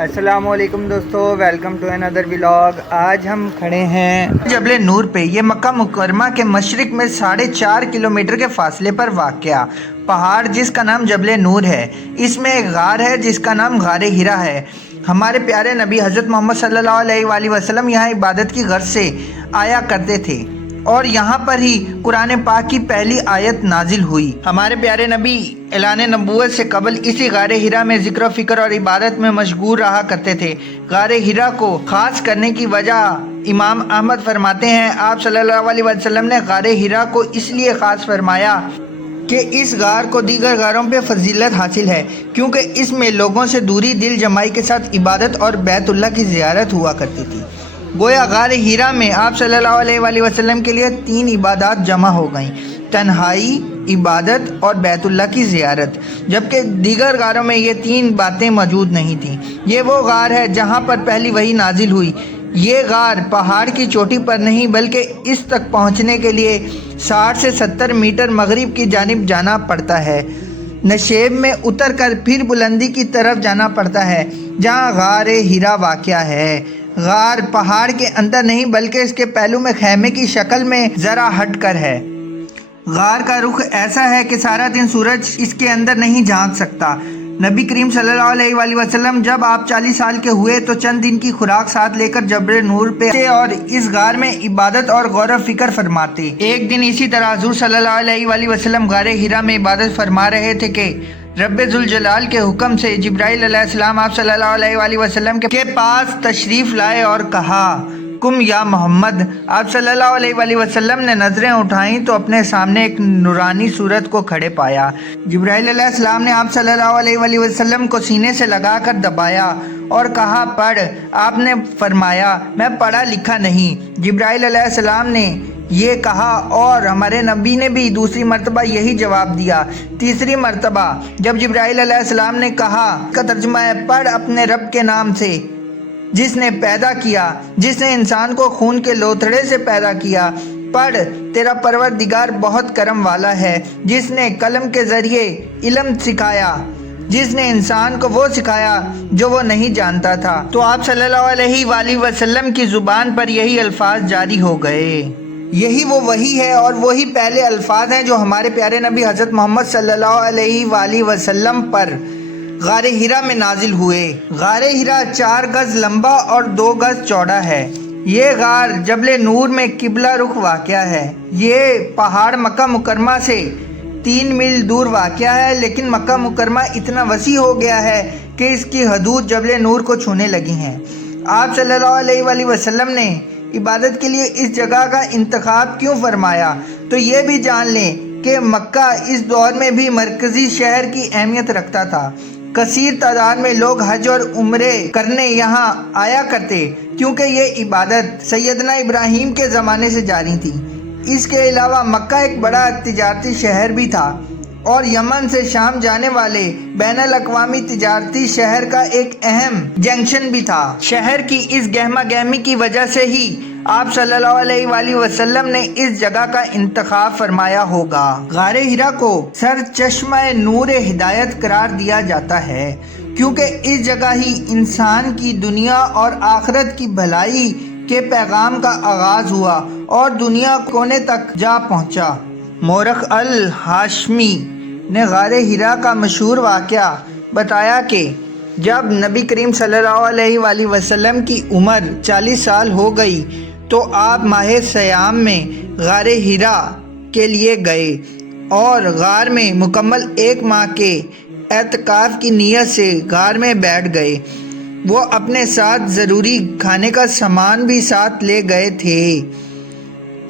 السلام علیکم دوستو، ویلکم ٹو اندر ولاگ۔ آج ہم کھڑے ہیں جبل نور پہ۔ یہ مکہ مکرمہ کے مشرق میں 4.5 کلومیٹر کے فاصلے پر واقع پہاڑ جس کا نام جبل نور ہے۔ اس میں ایک غار ہے جس کا نام غار ہرا ہے۔ ہمارے پیارے نبی حضرت محمد صلی اللہ علیہ وآلہ وسلم یہاں عبادت کی غرض سے آیا کرتے تھے اور یہاں پر ہی قرآن پاک کی پہلی آیت نازل ہوئی۔ ہمارے پیارے نبی اعلان نبوت سے قبل اسی غار ہرا میں ذکر و فکر اور عبادت میں مشغول رہا کرتے تھے۔ غار ہرا کو خاص کرنے کی وجہ امام احمد فرماتے ہیں، آپ صلی اللہ علیہ وسلم نے غار ہرا کو اس لیے خاص فرمایا کہ اس غار کو دیگر غاروں پہ فضیلت حاصل ہے کیونکہ اس میں لوگوں سے دوری دل جمائی کے ساتھ عبادت اور بیت اللہ کی زیارت ہوا کرتی تھی۔ گویا غار ہرا میں آپ صلی اللہ علیہ وآلہ وسلم کے لیے 3 عبادات جمع ہو گئیں: تنہائی، عبادت اور بیت اللہ کی زیارت، جبکہ دیگر غاروں میں یہ 3 باتیں موجود نہیں تھیں۔ یہ وہ غار ہے جہاں پر پہلی وحی نازل ہوئی۔ یہ غار پہاڑ کی چوٹی پر نہیں بلکہ اس تک پہنچنے کے لیے 60 سے 70 میٹر مغرب کی جانب جانا پڑتا ہے۔ نشیب میں اتر کر پھر بلندی کی طرف جانا پڑتا ہے جہاں غار ہرا واقع ہے۔ غار پہاڑ کے اندر نہیں بلکہ اس کے پہلو میں خیمے کی شکل میں ذرا ہٹ کر ہے۔ غار کا رخ ایسا ہے کہ سارا دن سورج اس کے اندر نہیں جھانک سکتا۔ نبی کریم صلی اللہ علیہ وآلہ وسلم جب آپ 40 سال کے ہوئے تو چند دن کی خوراک ساتھ لے کر جبل نور پہ تھے اور اس غار میں عبادت اور غور و فکر فرماتے۔ ایک دن اسی طرح حضور صلی اللہ علیہ وآلہ وسلم غار ہرا میں عبادت فرما رہے تھے کہ رب ذوالجلال کے حکم سے جبرائیل علیہ السلام آپ صلی اللہ علیہ وآلہ وسلم کے پاس تشریف لائے اور کہا، کم یا محمد۔ آپ صلی اللہ علیہ وآلہ وسلم نے نظریں اٹھائیں تو اپنے سامنے ایک نورانی صورت کو کھڑے پایا۔ جبرائیل علیہ السلام نے آپ صلی اللہ علیہ وآلہ وسلم کو سینے سے لگا کر دبایا اور کہا، پڑھ۔ آپ نے فرمایا، میں پڑھا لکھا نہیں۔ جبرائیل علیہ السلام نے یہ کہا اور ہمارے نبی نے بھی دوسری مرتبہ یہی جواب دیا۔ تیسری مرتبہ جب جبرائیل علیہ السلام نے کہا، اس کا ترجمہ ہے، پڑھ اپنے رب کے نام سے جس نے پیدا کیا، جس نے انسان کو خون کے لوتھڑے سے پیدا کیا۔ پڑھ، تیرا پروردگار بہت کرم والا ہے جس نے قلم کے ذریعے علم سکھایا، جس نے انسان کو وہ سکھایا جو وہ نہیں جانتا تھا۔ تو آپ صلی اللہ علیہ وآلہ وسلم کی زبان پر یہی الفاظ جاری ہو گئے۔ یہی وہ وحی ہے اور وہی پہلے الفاظ ہیں جو ہمارے پیارے نبی حضرت محمد صلی اللہ علیہ وآلہ وسلم پر غار ہرا میں نازل ہوئے۔ غار ہرا 4 گز لمبا اور 2 گز چوڑا ہے۔ یہ غار جبل نور میں قبلہ رخ واقع ہے۔ یہ پہاڑ مکہ مکرمہ سے 3 میل دور واقع ہے، لیکن مکہ مکرمہ اتنا وسیع ہو گیا ہے کہ اس کی حدود جبل نور کو چھونے لگی ہیں۔ آپ صلی اللہ علیہ وآلہ وسلم نے عبادت کے لیے اس جگہ کا انتخاب کیوں فرمایا؟ تو یہ بھی جان لیں کہ مکہ اس دور میں بھی مرکزی شہر کی اہمیت رکھتا تھا۔ کثیر تعداد میں لوگ حج اور عمرے کرنے یہاں آیا کرتے کیونکہ یہ عبادت سیدنا ابراہیم کے زمانے سے جاری تھی۔ اس کے علاوہ مکہ ایک بڑا تجارتی شہر بھی تھا اور یمن سے شام جانے والے بین الاقوامی تجارتی شہر کا ایک اہم جنکشن بھی تھا۔ شہر کی اس گہما گہمی کی وجہ سے ہی آپ صلی اللہ علیہ وآلہ وسلم نے اس جگہ کا انتخاب فرمایا ہوگا۔ غار ہرا کو سر چشمہ نور ہدایت قرار دیا جاتا ہے کیونکہ اس جگہ ہی انسان کی دنیا اور آخرت کی بھلائی کے پیغام کا آغاز ہوا اور دنیا کونے تک جا پہنچا۔ مورخ الہاشمی نے غار ہرا کا مشہور واقعہ بتایا کہ جب نبی کریم صلی اللہ علیہ وآلہ وسلم کی عمر 40 سال ہو گئی تو آپ ماہ سیام میں غار ہرا کے لیے گئے اور غار میں مکمل 1 ماہ کے اعتکاف کی نیت سے غار میں بیٹھ گئے۔ وہ اپنے ساتھ ضروری کھانے کا سامان بھی ساتھ لے گئے تھے۔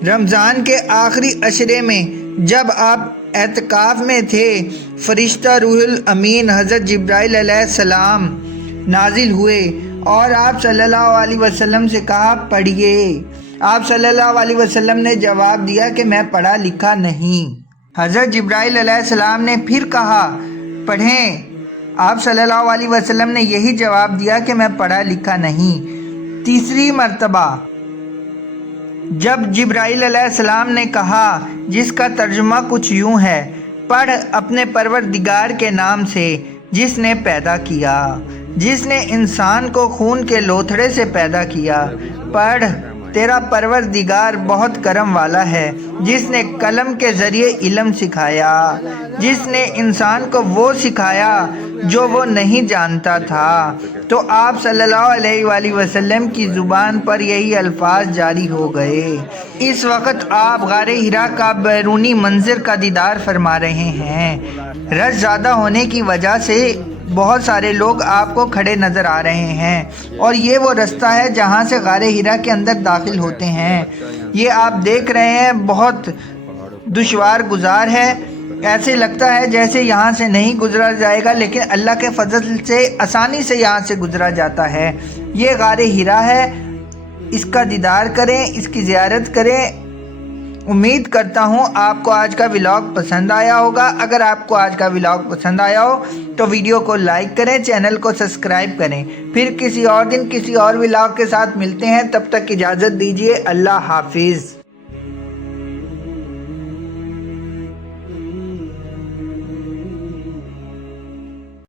رمضان کے آخری عشرے میں جب آپ اعتکاف میں تھے، فرشتہ روح الامین حضرت جبرائیل علیہ السلام نازل ہوئے اور آپ صلی اللہ علیہ وسلم سے کہا، پڑھیے۔ آپ صلی اللہ علیہ وسلم نے جواب دیا کہ میں پڑھا لکھا نہیں۔ حضرت جبرائیل علیہ السلام نے پھر کہا، پڑھیں۔ آپ صلی اللہ علیہ وسلم نے یہی جواب دیا کہ میں پڑھا لکھا نہیں۔ تیسری مرتبہ جب جبرائیل علیہ السلام نے کہا، جس کا ترجمہ کچھ یوں ہے، پڑھ اپنے پروردگار کے نام سے جس نے پیدا کیا۔ جس نے انسان کو خون کے لوتھڑے سے پیدا کیا۔ پڑھ، تیرا پروردگار بہت کرم والا ہے، جس نے قلم کے ذریعے علم سکھایا، جس نے انسان کو وہ سکھایا جو وہ نہیں جانتا تھا۔ تو آپ صلی اللہ علیہ وآلہ وسلم کی زبان پر یہی الفاظ جاری ہو گئے۔ اس وقت آپ غار حرا کا بیرونی منظر کا دیدار فرما رہے ہیں۔ رش زیادہ ہونے کی وجہ سے بہت سارے لوگ آپ کو کھڑے نظر آ رہے ہیں، اور یہ وہ رستہ ہے جہاں سے غار حرا کے اندر داخل ہوتے ہیں۔ یہ آپ دیکھ رہے ہیں بہت دشوار گزار ہے، ایسے لگتا ہے جیسے یہاں سے نہیں گزرا جائے گا، لیکن اللہ کے فضل سے آسانی سے یہاں سے گزرا جاتا ہے۔ یہ غار حرا ہے، اس کا دیدار کریں، اس کی زیارت کریں۔ امید کرتا ہوں آپ کو آج کا ولاگ پسند آیا ہوگا۔ اگر آپ کو آج کا ولاگ پسند آیا ہو تو ویڈیو کو لائک کریں، چینل کو سبسکرائب کریں۔ پھر کسی اور دن کسی اور ولاگ کے ساتھ ملتے ہیں، تب تک اجازت دیجیے۔ اللہ حافظ۔